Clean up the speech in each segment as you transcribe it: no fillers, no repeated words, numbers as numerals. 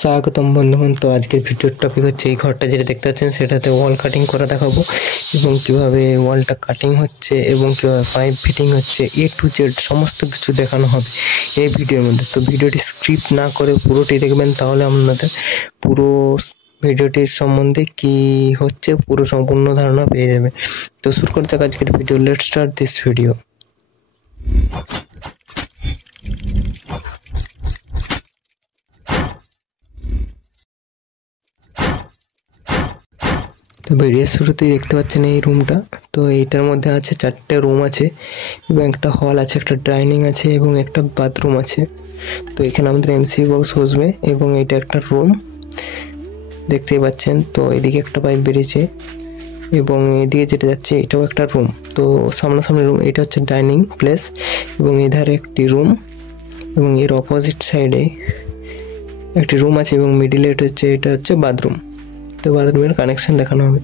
স্বাগতম বন্ধুগণ। তো আজকের ভিডিওর টপিক হচ্ছে এই ঘরটা যেটা দেখতে পাচ্ছেন সেটাতে ওয়াল কাটিং করে দেখাবো এবং কিভাবে ওয়ালটা কাটিং হচ্ছে এবং কিভাবে পাইপ ফিটিং হচ্ছে A to Z সমস্ত কিছু দেখানো হবে এই ভিডিওর মধ্যে। তো ভিডিওটি স্ক্রিপ্ট না করে পুরোটি দেখবেন, তাহলে আপনাদের পুরো ভিডিওটির সম্বন্ধে কি হচ্ছে পুরো সম্পূর্ণ ধারণা পেয়ে যাবে। তো শুরু করতে আজকের video. Let's start this video. তো ভিডিওর শুরুতেই দেখতে পাচ্ছেন এই রুমটা। তো এইটার মধ্যে আছে 4টে রুম আছে এবং একটা হল আছে, একটা ডাইনিং আছে এবং একটা বাথরুম আছে। তো এখানে আমাদের এমসি বক্স বসবে এবং এটা একটা রুম দেখতেই পাচ্ছেন। তো এদিকে একটা পাইপ বেরিয়েছে এবং এদিকে যেটা যাচ্ছে এটাও একটা রুম। তো সামনাসামনি রুম, এটা হচ্ছে ডাইনিং প্লেস এবং এধারে একটি রুম এবং এর অপোজিট সাইডে একটি রুম আছে এবং মিডিলে এটা হচ্ছে বাথরুম। তো বাথরুমের কানেকশন দেখানো হবে।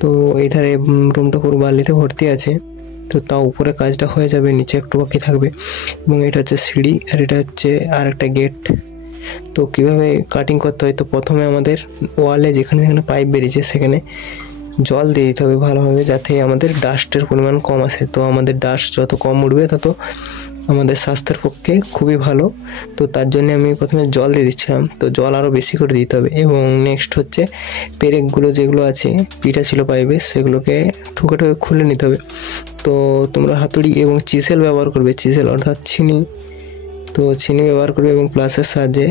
তো এই ধারে রুমটা পুরো বালিতে ভর্তি আছে। তো তা উপরে কাজটা হয়ে যাবে, নিচে একটু বাকি থাকবে এবং এটা হচ্ছে সিঁড়ি আর এটা হচ্ছে আর একটা গেট। তো কীভাবে কাটিং করতে হয়, তো প্রথমে আমাদের ওয়ালে যেখানে যেখানে পাইপ বেরিয়েছে সেখানে জল দিয়ে দিতে হবে ভালোভাবে, যাতে আমাদের ডাস্টের পরিমাণ কম আসে। তো আমাদের ডাস্ট যত কম উঠবে তত আমাদের স্বাস্থ্যের পক্ষে খুবই ভালো। তো তার জন্য আমি প্রথমে জল দিয়ে দিচ্ছিলাম। তো জল আরও বেশি করে দিতে হবে এবং নেক্সট হচ্ছে পেরেকগুলো যেগুলো আছে পিঠা ছিল পাইপে সেগুলোকে ঠুকে ঠুকে খুলে নিতে হবে। তো তোমরা হাতুড়ি এবং চিসেল ব্যবহার করবে, চিসেল অর্থাৎ ছিনি। তো ছিনি ব্যবহার করবে এবং প্লাসের সাহায্যে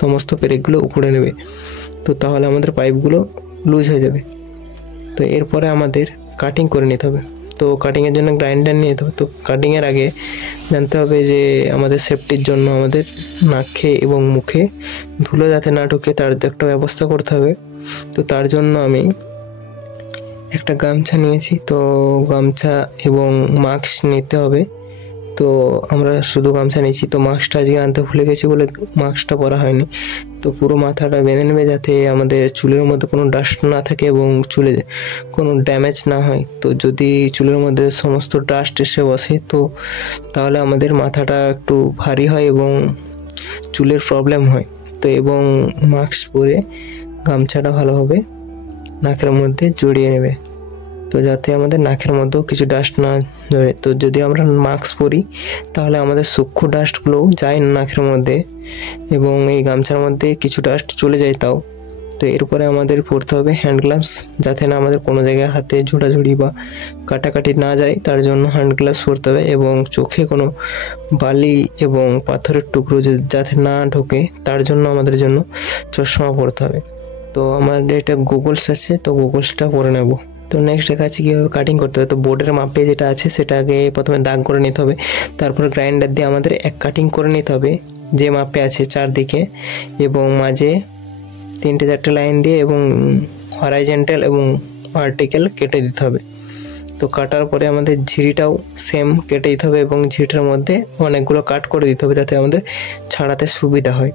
সমস্ত পেরেকগুলো উপড়ে নেবে। তো তাহলে আমাদের পাইপগুলো লুজ হয়ে যাবে। তো এরপরে আমাদের কাটিং করে নিতে হবে। তো কাটিংয়ের জন্য গ্রাইন্ডার নিয়ে যেতে হবে। তো কাটিংয়ের আগে জানতে হবে যে আমাদের সেফটির জন্য আমাদের নাকে এবং মুখে ধুলো যাতে না ঢুকে তার একটা ব্যবস্থা করতে হবে। তো তার জন্য আমি একটা গামছা নিয়েছি। তো গামছা এবং মাস্ক নিতে হবে। তো আমরা শুধু গামছা নিয়েছি। তো মাস্কটা আজকে আনতে ভুলে গেছি বলে মাস্কটা পরা হয়নি। তো পুরো মাথাটা বেঁধে নেবে যাতে আমাদের চুলের মধ্যে কোনো ডাস্ট না থাকে এবং চুলে কোনো ড্যামেজ না হয়। তো যদি চুলের মধ্যে সমস্ত ডাস্ট এসে বসে তো তাহলে আমাদের মাথাটা একটু ভারী হয় এবং চুলের প্রবলেম হয়। তো এবং মাস্ক পরে গামছাটা ভালোভাবে নাকের মধ্যে জড়িয়ে নেবে, তো যাতে আমাদের নাকের মধ্যেও কিছু ডাস্ট না জড়ে। তো যদি আমরা মাস্ক পরি তাহলে আমাদের সূক্ষ্ম ডাস্টগুলোও যায় না নাকের মধ্যে এবং এই গামছার মধ্যে কিছু ডাস্ট চলে যায় তাও। তো এরপরে আমাদের পরতে হবে হ্যান্ড গ্লাভস, যাতে না আমাদের কোনো জায়গায় হাতে ঝোড়াঝুড়ি বা কাটাকাটি না যায়, তার জন্য হ্যান্ড গ্লাভস পরতে হবে এবং চোখে কোনো বালি এবং পাথরের টুকরো যাতে না ঢোকে তার জন্য আমাদের জন্য চশমা পরতে হবে। তো আমাদের এটা গুগলস আছে, তো গুগলসটা পরে নেব। তো নেক্সট দেখাচ্ছি কীভাবে কাটিং করতে হবে। তো বোর্ডের মাপে যেটা আছে সেটাকে প্রথমে দাগ করে নিতে হবে, তারপর গ্রাইন্ডার দিয়ে আমাদের এক কাটিং করে নিতে হবে যে মাপে আছে চারদিকে এবং মাঝে 3-4টে লাইন দিয়ে এবং হরাইজন্টাল এবং ভার্টিক্যাল কেটে দিতে হবে। তো কাটার পরে আমাদের ঝিরিটাও সেম কেটে দিতে হবে এবং ঝিরিটার মধ্যে অনেকগুলো কাট করে দিতে হবে যাতে আমাদের ছাড়াতে সুবিধা হয়।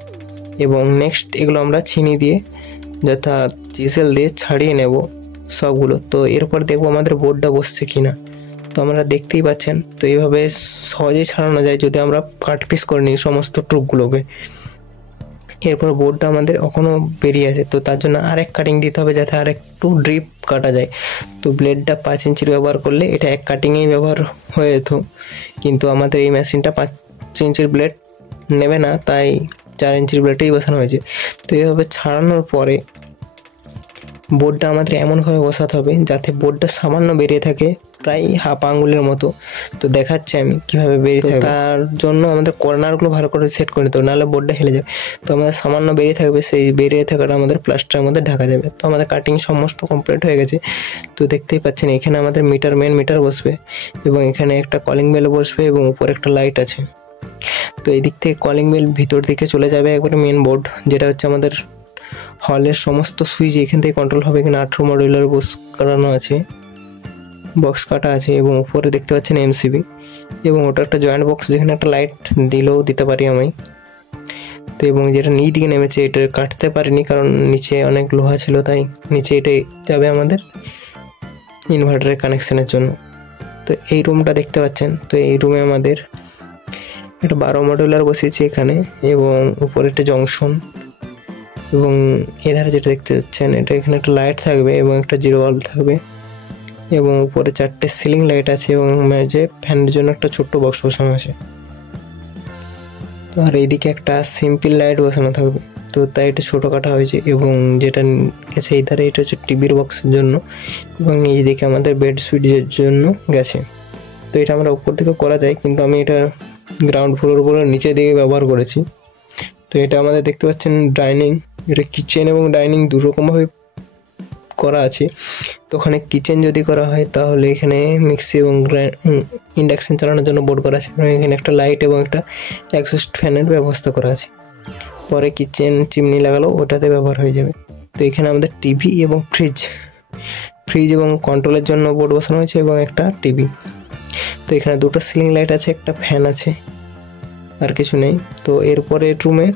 এবং নেক্সট এগুলো আমরা ছিনি দিয়ে যথা চিসেল দিয়ে ছাড়িয়ে নেব সবগুলো। তো এরপর দেখবো আমাদের বোর্ডটা বসছে কিনা। তো আমরা দেখতেই পাচ্ছেন। তো এইভাবে সহজেই ছাড়ানো যায় যদি আমরা কাট পিস করে নিই সমস্ত টুকগুলোকে। এরপর বোর্ডটা আমাদের এখনও বেরিয়ে আছে, তো তার জন্য আরেক কাটিং দিতে হবে যাতে আরেকটু ড্রিপ কাটা যায়। তো ব্লেডটা 5 ইঞ্চির ব্যবহার করলে এটা এক কাটিংয়েই ব্যবহার হয়ে যেত, কিন্তু আমাদের এই মেশিনটা 5 ইঞ্চির ব্লেড নেবে না, তাই 4 ইঞ্চির ব্লেডটাই বসানো হয়েছে। তো এইভাবে ছাড়ানোর পরে বোর্ডটা আমাদের এমনভাবে বসাতে হবে যাতে বোর্ডটা সামান্য বেরিয়ে থাকে, প্রায় হাফ আঙ্গুলের মতো। তো দেখাচ্ছি আমি কীভাবে বেরিয়ে থাকে। তার জন্য আমাদের কর্নারগুলো ভালো করে সেট করে নিতে হবে, নাহলে বোর্ডটা হেলে যাবে। তো আমাদের সামান্য বেরিয়ে থাকবে, সেই বেরিয়ে থাকাটা আমাদের প্লাস্টারের মধ্যে ঢাকা যাবে। তো আমাদের কাটিং সমস্ত কমপ্লিট হয়ে গেছে। তো দেখতেই পাচ্ছেন এখানে আমাদের মেন মিটার বসবে এবং এখানে একটা কলিং বেল বসবে এবং উপরে একটা লাইট আছে। তো এই দিক থেকে কলিং বেল ভিতর দিকে চলে যাবে একবারে মেন বোর্ড, যেটা হচ্ছে আমাদের হলের সমস্ত সুইচ এখান থেকে কন্ট্রোল হবে। এখানে 18 মডেলের বক্স কাটানো আছে, বক্স কাটা আছে এবং উপরে দেখতে পাচ্ছেন এমসিবি এবং ওটা একটা জয়েন্ট বক্স যেখানে একটা লাইট দিলেও দিতে পারি আমি। তো এবং যেটা নিচ দিকে নেমেছে এটা কাটতে পারিনি কারণ নিচে অনেক লোহা ছিল, তাই নিচে এটাই যাবে আমাদের ইনভার্টারের কানেকশানের জন্য। তো এই রুমটা দেখতে পাচ্ছেন। তো এই রুমে আমাদের একটা 12 মডেলার বসিয়েছি এখানে এবং উপরে একটা জংশন এবং এধারে যেটা দেখতে পাচ্ছেন এটা এখানে একটা লাইট থাকবে এবং একটা জিরো বাল্ব থাকবে এবং উপরে 4টে সিলিং লাইট আছে এবং মেঝে ফ্যানের জন্য একটা ছোট্ট বক্স বসানো আছে। তো আর এইদিকে একটা সিম্পল লাইট বসানো থাকবে, তো তাই এটা ছোটো কাটা হয়েছে। এবং যেটা গেছে এই ধারে এটা হচ্ছে টিভির বক্সের জন্য এবং এইদিকে আমাদের বেড সুইচের জন্য গেছে। তো এটা আমরা উপর থেকে করা যায়, কিন্তু আমি এটা গ্রাউন্ড ফ্লোর উপরে নিচে দিকে ব্যবহার করেছি। তো এটা আমাদের দেখতে পাচ্ছেন ডাইনিং, এটা কিচেন এবং ডাইনিং দুরকমভাবে করা আছে। তো ওখানে কিচেন যদি করা হয় তাহলে এখানে মিক্সি এবং ইন্ডাকশান চালানোর জন্য বোর্ড করা আছে এবং এখানে একটা লাইট এবং একটা এক্সস্ট ফ্যানের ব্যবস্থা করা আছে। পরে কিচেন চিমনি লাগালো ওটাতে ব্যবহার হয়ে যাবে। তো এখানে আমাদের টিভি এবং ফ্রিজ এবং কন্ট্রোলের জন্য বোর্ড বসানো হয়েছে এবং একটা টিভি। তো এখানে দুটো সিলিং লাইট আছে, একটা ফ্যান আছে, আর কিছু নেই। তো এরপরে রুমে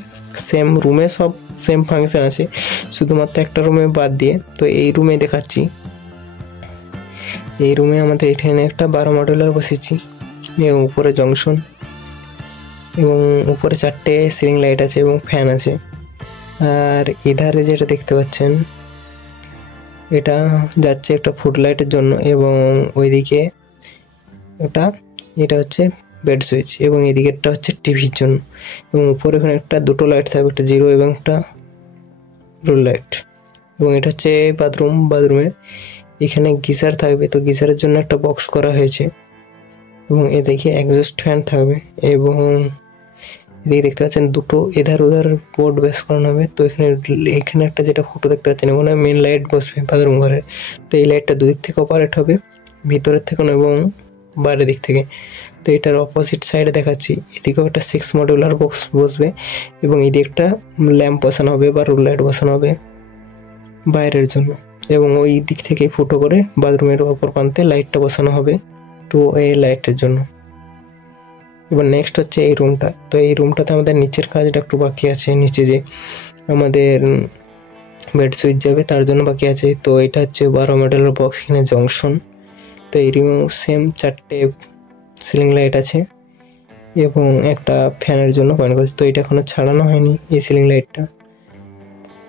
সব সেম ফাংশন আছে, শুধুমাত্র একটা রুমে বাদ দিয়ে। তো এই রুমে দেখাচ্ছি, এই রুমে আমাদের এখানে একটা 12 মডেলার বসেছি এবং উপরে জংশন এবং উপরে 4টে সিলিং লাইট আছে এবং ফ্যান আছে। আর এধারে যেটা দেখতে পাচ্ছেন এটা যাচ্ছে একটা ফুট লাইটের জন্য এবং ওইদিকে এটা হচ্ছে বেড সুইচ এবং এদিকেরটা হচ্ছে টিভির জন্য। এবং উপরে এখানে দুটো লাইট থাকবে, একটা জিরো এবং একটা রোল লাইট। এবং এটা হচ্ছে বাথরুমের এখানে গিজার থাকবে, তো গিজারের জন্য একটা বক্স করা হয়েছে এবং এদিকে এক্সস্ট ফ্যান থাকবে। এবং এদিকে দেখতে পাচ্ছেন দুটো এধার ওধার বোর্ড বেস করানো হবে। তো এখানে একটা যেটা ফটো দেখতে পাচ্ছেন ওখানে মেন লাইট বসবে বাথরুম ঘরের। তো এই লাইটটা দুদিক থেকে অপারেট হবে, ভিতরের থেকে এবং বাইরের দিক থেকে। তো এটার অপোজিট সাইডে দেখাচ্ছি, এদিকেও একটা 6 মডুলার বক্স বসবে এবং এদিকে একটা ল্যাম্প বসানো হবে বা রুল লাইট বসানো হবে বাইরের জন্য। এবং ওই দিক থেকে ফুটো করে বাথরুমের অপর প্রান্তে লাইটটা বসানো হবে তো এই লাইটের জন্য। এবার নেক্সট হচ্ছে এই রুমটা। তো এই রুমটাতে আমাদের নিচের কাজটা একটু বাকি আছে, নিচে যে আমাদের বেড সুইচ যাবে তার জন্য বাকি আছে। তো এটা হচ্ছে 12 মডেলের বক্স, এখানে জংশন। তো এই রুমেও সেম 4টে সিলিং লাইট আছে এবং একটা ফ্যানের জন্য পয়েন্ট করেছে। তো এটা এখনো ছাড়ানো হয়নি, এই সিলিং লাইটটা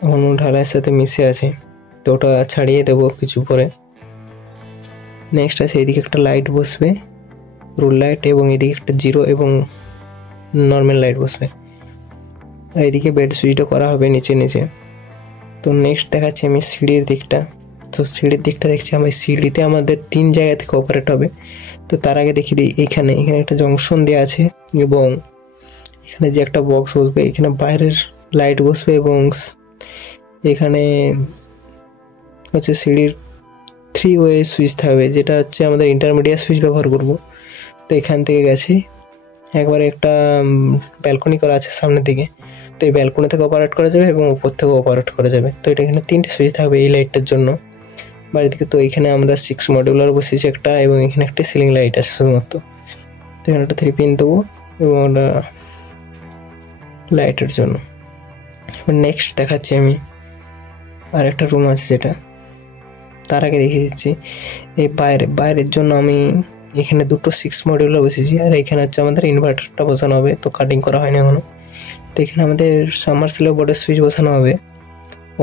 এখনও ঢালাইয়ের সাথে মিশে আছে, তো ওটা ছাড়িয়ে দেবো কিছু পরে। নেক্সট আছে এইদিকে একটা লাইট বসবে, রুল লাইট, এবং এদিকে একটা জিরো এবং নর্মাল লাইট বসবে। আর এদিকে বেড সুইচটা করা হবে নিচে। তো নেক্সট দেখাচ্ছি আমি সিঁড়ির দিকটা। তো সিঁড়ির দিকটা দেখছি আমি সিঁড়িতে আমাদের 3 জায়গা থেকে অপারেট হবে। তো তার আগে দেখিয়ে দিই, এখানে একটা জংশন দেওয়া আছে এবং এখানে যে একটা বক্স বসবে, এখানে বাইরের লাইট বসবে এবং এখানে হচ্ছে সিঁড়ির 3 ওয়ে সুইচ থাকবে, যেটা হচ্ছে আমাদের ইন্টারমিডিয়েট সুইচ ব্যবহার করব। তো এখান থেকে গেছে একবারে একটা ব্যালকনি করা আছে সামনের দিকে, তো এই ব্যালকনি থেকে অপারেট করা যাবে এবং উপর থেকেও অপারেট করা যাবে। তো এটা এখানে 3টে সুইচ থাকবে এই লাইটটার জন্য বাড়ি থেকে। তো এখানে আমরা 6 মডুলার বসেছি একটা এবং এখানে একটা সিলিং লাইট আছে শুধুমাত্র। তো এখানে একটা 3 পিন দেবো এবং ওটা লাইটের জন্য। এবার নেক্সট দেখাচ্ছি আমি আর একটা রুম আছে, যেটা তার আগে দেখিয়ে দিচ্ছি এই বাইরের জন্য আমি এখানে দুটো 6 মডুলার বসেছি আর এখানে হচ্ছে আমাদের ইনভার্টারটা বসানো হবে। তো কাটিং করা হয়নি এখনো। তো এখানে আমাদের সাবমার্সিবল বোর্ডের সুইচ বসানো হবে,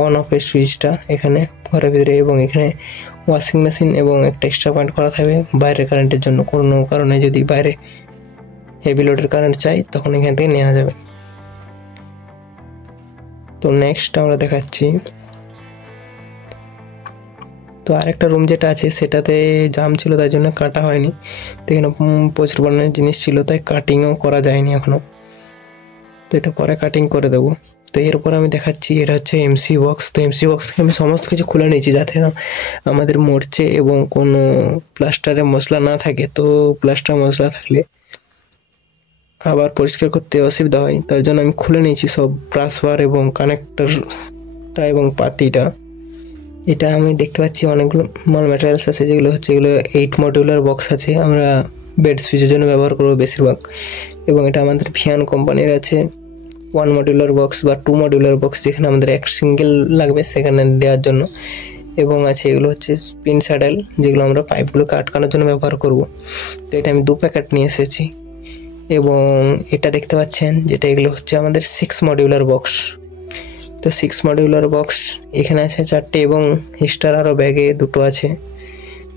অন অফের সুইচটা এখানে ঘরের ভিতরে, এবং এখানে ওয়াশিং মেশিন এবং একটা এক্সট্রা পয়েন্ট করা থাকবে বাইরের কারেন্টের জন্য। কোনো কারণে যদি বাইরে হেভি লোডের কারেন্ট চাই তখন এখান থেকে নেওয়া যাবে। তো নেক্সট আমরা দেখাচ্ছি, তো আরেকটা রুম যেটা আছে সেটাতে জাম ছিল তাই জন্য কাটা হয়নি। তো এখানে প্রচুর পরিমাণে জিনিস ছিল তাই কাটিংও করা যায়নি এখনও, তো এটা পরে কাটিং করে দেবো। তো এরপর আমি দেখাচ্ছি এটা হচ্ছে এমসি বক্স। তো এমসি বক্স থেকে আমি সমস্ত কিছু খুলে নিয়েছি যাতে আমাদের মরচে এবং কোনো প্লাস্টারের মশলা না থাকে। তো প্লাস্টার মশলা থাকলে আবার পরিষ্কার করতে অসুবিধা হয়, তার জন্য আমি খুলে নিয়েছি সব ব্রাশ বার এবং কানেক্টরটা এবং পাতিটা। এটা আমি দেখতে পাচ্ছি অনেকগুলো মাল ম্যাটেরিয়ালস আছে, যেগুলো হচ্ছে এগুলো 8 মডুলার বক্স আছে, আমরা বেড সুইচের জন্য ব্যবহার করবো বেশিরভাগ। এবং এটা আমাদের ভিয়ান কোম্পানির আছে 1 মডুলার বক্স বা 2 মডুলার বক্স, যেখানে আমাদের এক সিঙ্গেল লাগবে সেখানে দেওয়ার জন্য। এবং আছে এগুলো হচ্ছে স্পিন স্যাডেল, যেগুলো আমরা পাইপগুলোকে আটকানোর জন্য ব্যবহার করব। তো এটা আমি 2 প্যাকেট নিয়ে এসেছি। এবং এটা দেখতে পাচ্ছেন যেটা, এগুলো হচ্ছে আমাদের 6 মডুলার বক্স। তো তো 6 মডিউলার বক্স এখানে আছে 4টে এবং স্টার আরও ব্যাগে 2টো আছে,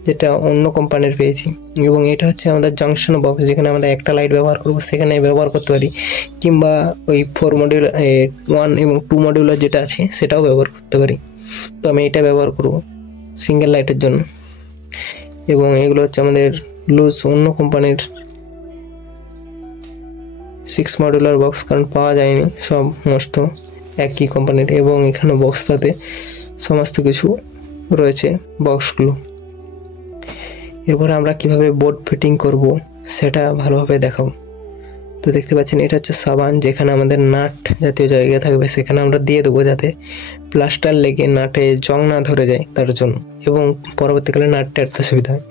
যেটা অন্য কোম্পানির পেয়েছি। এবং এটা হচ্ছে আমাদের জাংশন বক্স, যেখানে আমরা একটা লাইট ব্যবহার করব সেখানে ব্যবহার করতে পারি, কিংবা ওই 4 মডিউলার 1 এবং 2 মডিউলার যেটা আছে সেটাও ব্যবহার করতে পারি। তো আমি এটা ব্যবহার করব সিঙ্গেল লাইটের জন্য। এবং এগুলো হচ্ছে আমাদের লুজ অন্য কোম্পানির 6 মডিউলার বক্স, কারণ পাওয়া যায়নি, সমস্ত একই কোম্পানির। এবং এখানে বক্সটাতে সমস্ত কিছু রয়েছে বক্সগুলো। এরপরে আমরা কিভাবে বোর্ড ফিটিং করব সেটা ভালোভাবে দেখাবো। তো দেখতে পাচ্ছেন এটা হচ্ছে সাবান, যেখানে আমাদের নাট জাতীয় জায়গা থাকবে সেখানে আমরা দিয়ে দেবো, যাতে প্লাস্টার লেগে নাটে জং না ধরে যায় তার জন্য, এবং পরবর্তীকালে নাট টাটতে সুবিধা হয়।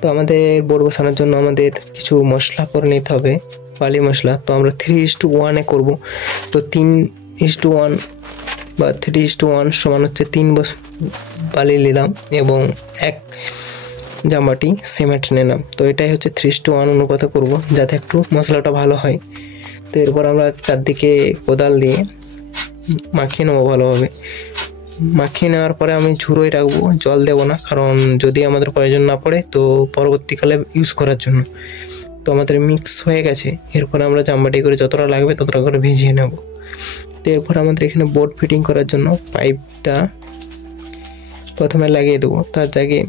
তো আমাদের বোর্ড বসানোর জন্য আমাদের কিছু মশলা করে নিতে হবে, বালি মশলা। তো আমরা 3:1 করব। তো 3:1 বা 3:1 সমান হচ্ছে 3 বালি নিলাম এবং 1 জামাটি সিমেন্ট নিলাম। তো এটাই হচ্ছে 3:1 অনুপাতে করব, যাতে একটু মশলাটা ভালো হয়। তো এরপর আমরা চারদিকে কোদাল দিয়ে মাখিয়ে নেবো ভালোভাবে। মাখিয়ে নেওয়ার পরে আমি ঝুড়োই রাখবো, জল দেবো না, কারণ যদি আমাদের প্রয়োজন না পড়ে তো পরবর্তীকালে ইউজ করার জন্য। তো আমাদের মিক্স হয়ে গেছে। এরপর আমরা জামবাটি করে যতটা লাগবে ততটা করে ভিজিয়ে নেব। তো এরপর আমাদের এখানে বোর্ড ফিটিং করার জন্য পাইপটা প্রথমে লাগিয়ে দেবো তার জায়গায়।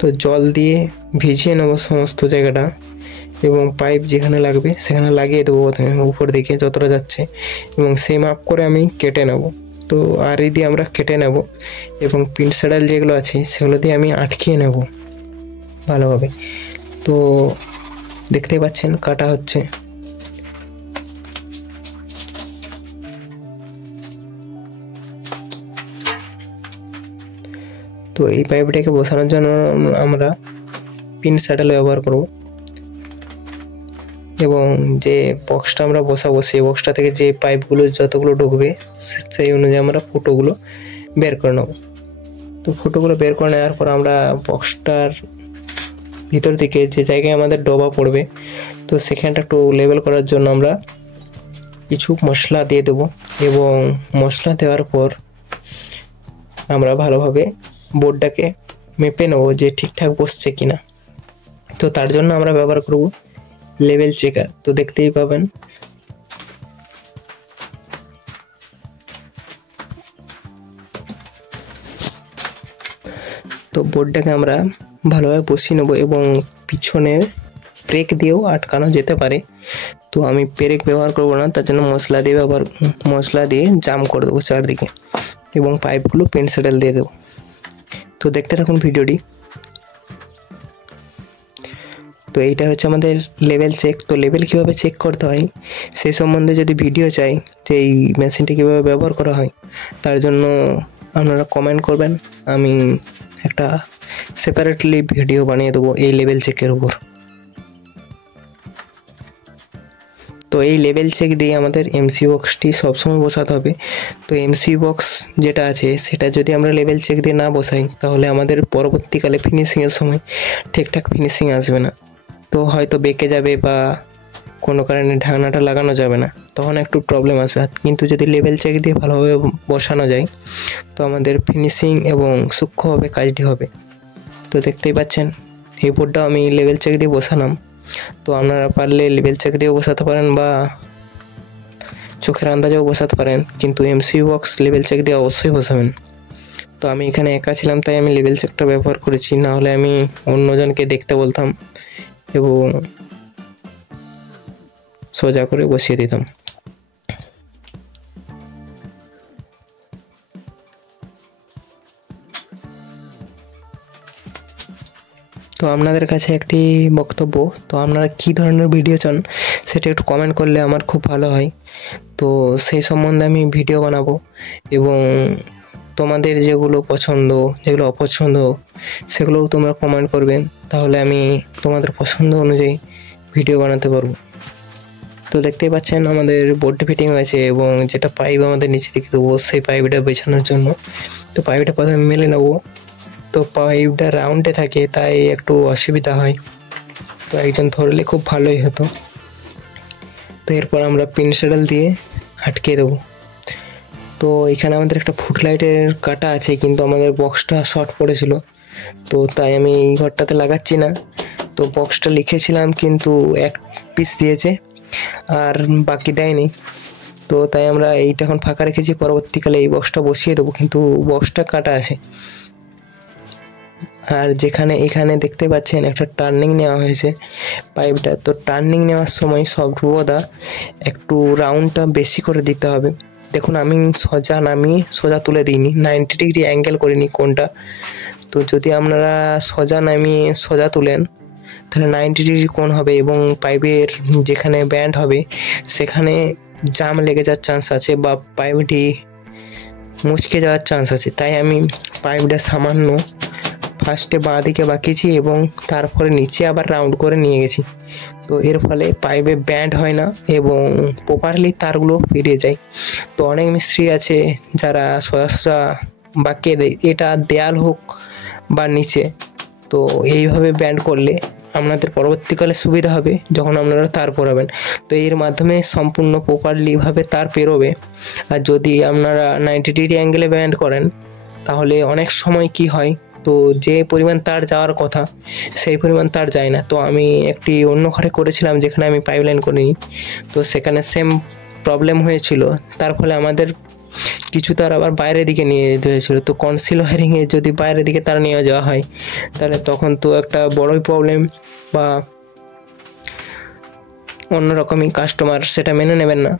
তো জল দিয়ে ভিজিয়ে নেব সমস্ত জায়গাটা, এবং পাইপ যেখানে লাগবে সেখানে লাগিয়ে দেবো প্রথমে উপর দিকে যতটা যাচ্ছে, এবং সেই মাপ করে আমি কেটে নেব। তো আড়ি দিয়ে আমরা কেটে নেব, এবং পিন স্যাডেল যেগুলো আছে সেগুলো দিয়ে আমি আটকিয়ে নেব ভালোভাবে। তো দেখতে পাচ্ছেন কাটা হচ্ছে। তো এই পাইপটাকে বসানোর জন্য আমরা পিন স্যাডেল ব্যবহার করব, এবং যে বক্সটা আমরা বসাবো সেই বক্সটা থেকে যে পাইপগুলো যতগুলো ঢুকবে সেই অনুযায়ী আমরা ফুটোগুলো বের করে নেব। তো ফুটোগুলো বের করে নেওয়ার পর আমরা বক্সটার ভিতর দিকে যে জায়গায় আমাদের ডোবা পড়বে তো সেখানটা একটু লেবেল করার জন্য আমরা কিছু মশলা দিয়ে দেবো, এবং মশলা দেওয়ার পর আমরা ভালোভাবে বোর্ডটাকে মেপে নেব যে ঠিকঠাক বসছে কিনা। তো তার জন্য আমরা ব্যবহার করব লেভেল চেকার। তো দেখতেই পাবেন তো বোর্ডটাকে আমরা ভালোভাবে বসিয়ে নেব, এবং পিছনের ব্রেক দিয়েও আটকানো যেতে পারে। তো আমি ব্রেক ব্যবহার করব না, তার জন্য মশলা দিয়ে জাম করে দেবো চারদিকে, এবং পাইপগুলো পিন স্যাডেল দিয়ে দেবো। তো দেখতে থাকুন ভিডিওটি। তো এইটা হচ্ছে আমাদের লেভেল চেক। তো লেভেল কীভাবে চেক করতে হয় সেই সম্বন্ধে যদি ভিডিও চাই যে এই মেশিনটি কীভাবে ব্যবহার করা হয়, তার জন্য আপনারা কমেন্ট করবেন, আমি একটা সেপারেটলি ভিডিও বানিয়ে দেবো এই লেভেল চেকের উপর। তো এই লেভেল চেক দিয়ে আমাদের এমসি বক্সটি সবসময় বসাতে হবে। তো এমসি বক্স যেটা আছে সেটা যদি আমরা লেভেল চেক দিয়ে না বসাই তাহলে আমাদের পরবর্তীকালে ফিনিশিংয়ের সময় ঠিকঠাক ফিনিশিং আসবে না। তো হয়তো বেঁকে যাবে বা কোনো কারণে ঢাকনাটা লাগানো যাবে না, তখন একটু প্রবলেম আসবে। কিন্তু যদি লেভেল চেক দিয়ে ভালোভাবে বসানো যায় তো আমাদের ফিনিশিং এবং সূক্ষ্মভাবে কাজটি হবে। তো দেখতেই পাচ্ছেন এই বোর্ডটাও আমি লেভেল চেক দিয়ে বসালাম। তো আপনারা পারলে লেভেল চেক দিয়েও বসাতে পারেন বা চোখের আন্দাজেও বসাতে পারেন, কিন্তু এমসি বক্স লেভেল চেক দিয়ে অবশ্যই বসাবেন। তো আমি এখানে একা ছিলাম তাই আমি লেভেল চেকটা ব্যবহার করেছি, না হলে আমি অন্যজনকে দেখতে বলতাম এবং সোজা করে বসিয়ে দিতাম। তো আপনাদের কাছে একটি বক্তব্য, তো আপনারা কী ধরনের ভিডিও চান সেটা একটু কমেন্ট করলে আমার খুব ভালো হয়। তো সেই সম্বন্ধে আমি ভিডিও বানাবো, এবং তোমাদের যেগুলো পছন্দ যেগুলো অপছন্দ সেগুলোও তোমরা কমেন্ট করবেন, তাহলে আমি তোমাদের পছন্দ অনুযায়ী ভিডিও বানাতে পারবো। তো দেখতেই পাচ্ছেন আমাদের বোর্ডটি ফিটিং হয়েছে, এবং যেটা পাইপ আমাদের নিচে দিকে দেবো সেই পাইপটা বেছানোর জন্য তো পাইপটা প্রথমে মেলে নেবো। তো পাইপটা রাউন্ডে থাকে তাই একটু অসুবিধা হয়, তো একজন ধরলে খুব ভালোই হতো। তো এরপর আমরা পিন স্যাডেল দিয়ে আটকে দেবো। তো এখানে আমাদের একটা ফুটলাইটের কাটা আছে, কিন্তু আমাদের বক্সটা শর্ট পড়েছিল, তো তাই আমি এই ঘরটাতে লাগাচ্ছি না। তো বক্সটা লিখেছিলাম কিন্তু এক পিস দিয়েছে আর বাকি দেয়নি, তো তাই আমরা এইটা এখন ফাঁকা রেখেছি। পরবর্তীকালে এই বক্সটা বসিয়ে দেবো, কিন্তু বক্সটা কাটা আছে। আর এখানে দেখতে পাচ্ছেন একটা টার্নিং নেওয়া হয়েছে পাইপটা। তো টার্নিং নেওয়ার সময় সর্বদা একটু রাউন্ডটা বেশি করে দিতে হবে। দেখুন আমি সোজা তুলে দিইনি, 90 ডিগ্রি অ্যাঙ্গেল করিনি কোনটা। তো যদি আপনারা সোজা তুলেন তাহলে 90 ডিগ্রি কোণ হবে, এবং পাইপের যেখানে ব্যান্ড হবে সেখানে জাম লেগে যাওয়ার চান্স আছে বা পাইপটি মুচকে যাওয়ার চান্স আছে। তাই আমি পাইপটা সামান্য ফার্স্টে বাঁ দিকে বাঁকিয়েছি এবং তারপরে নিচে আবার রাউন্ড করে নিয়ে গেছি। তো এর ফলে পাইপে ব্যান্ড হয় না এবং প্রপারলি তারগুলো বেরিয়ে যায়। তো অনেক মিস্ত্রি আছে যারা সোজা বাঁকিয়ে দেয়, এটা দেয়াল হোক বা নিচে। তো এইভাবে ব্যান্ড করলে আপনাদের পরবর্তীকালে সুবিধা হবে যখন আপনারা তার পরাবেন। তো এর মাধ্যমে সম্পূর্ণ প্রপারলিভাবে তার পেরোবে। আর যদি আপনারা 90 ডিগ্রি অ্যাঙ্গেলে ব্যান্ড করেন তাহলে অনেক সময় কি হয়, তো যে পরিমাণ তার যাওয়ার কথা সেই পরিমাণ তার যায় না। তো আমি একটি অন্য ঘরে করেছিলাম যেখানে আমি পাইপলাইন করিনি, তো সেখানে সেম প্রবলেম হয়েছিল। তার ফলে আমাদের কিছু তার আবার বাইরের দিকে নিয়ে যেতে হয়েছিল। তো কনসিল ওয়্যারিংয়ে যদি বাইরের দিকে তার নিয়ে যাওয়া হয় তাহলে তখন তো একটা বড়ই প্রবলেম, বা অন্যরকমই কাস্টমার সেটা মেনে নেবেন না।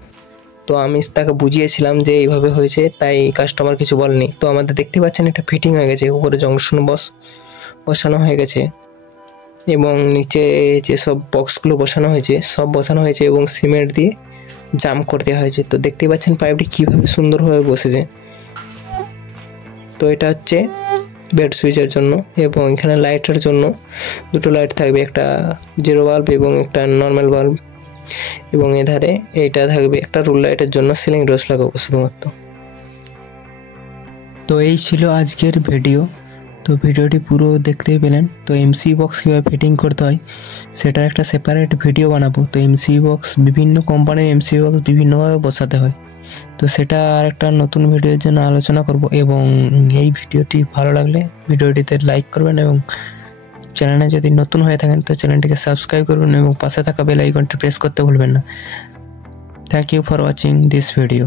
তো আমি তাকে বুঝিয়েছিলাম যে এইভাবে হয়েছে, তাই কাস্টমার কিছু বলেনি। তো আমাদের দেখতে পাচ্ছেন এটা ফিটিং হয়ে গেছে, উপরে জংশন বসানো হয়ে গেছে এবং নিচে যেসব বক্সগুলো সব বসানো হয়েছে এবং সিমেন্ট দিয়ে জাম করে দেওয়া হয়েছে। তো দেখতেই পাচ্ছেন পাইপটি কীভাবে সুন্দরভাবে বসেছে। তো এটা হচ্ছে বেড সুইচের জন্য, এবং এখানে লাইটের জন্য দুটো লাইট থাকবে, একটা জিরো বাল্ব এবং একটা নর্মাল বাল্ব, এবং এধারে এইটা থাকবে একটা রুল লাইটের জন্য সিলিং রোজ লাগাবো শুধুমাত্র। তো এই ছিল আজকের ভিডিও। তো ভিডিওটি পুরো দেখতেই পেলেন। তো এমসি বক্স কীভাবে ফিটিং করতে হয় সেটার একটা সেপারেট ভিডিও বানাবো। তো এমসি বক্স বিভিন্ন কোম্পানির এমসি বক্স বিভিন্নভাবে বসাতে হয়, তো সেটা আর একটা নতুন ভিডিওর জন্য আলোচনা করব। এবং এই ভিডিওটি ভালো লাগলে ভিডিওটিতে লাইক করবেন, এবং চ্যানেলে যদি নতুন হয়ে থাকেন তো চ্যানেলটিকে সাবস্ক্রাইব করবেন এবং পাশে থাকা বেল আইকনটি প্রেস করতে ভুলবেন না। Thank you for watching this video.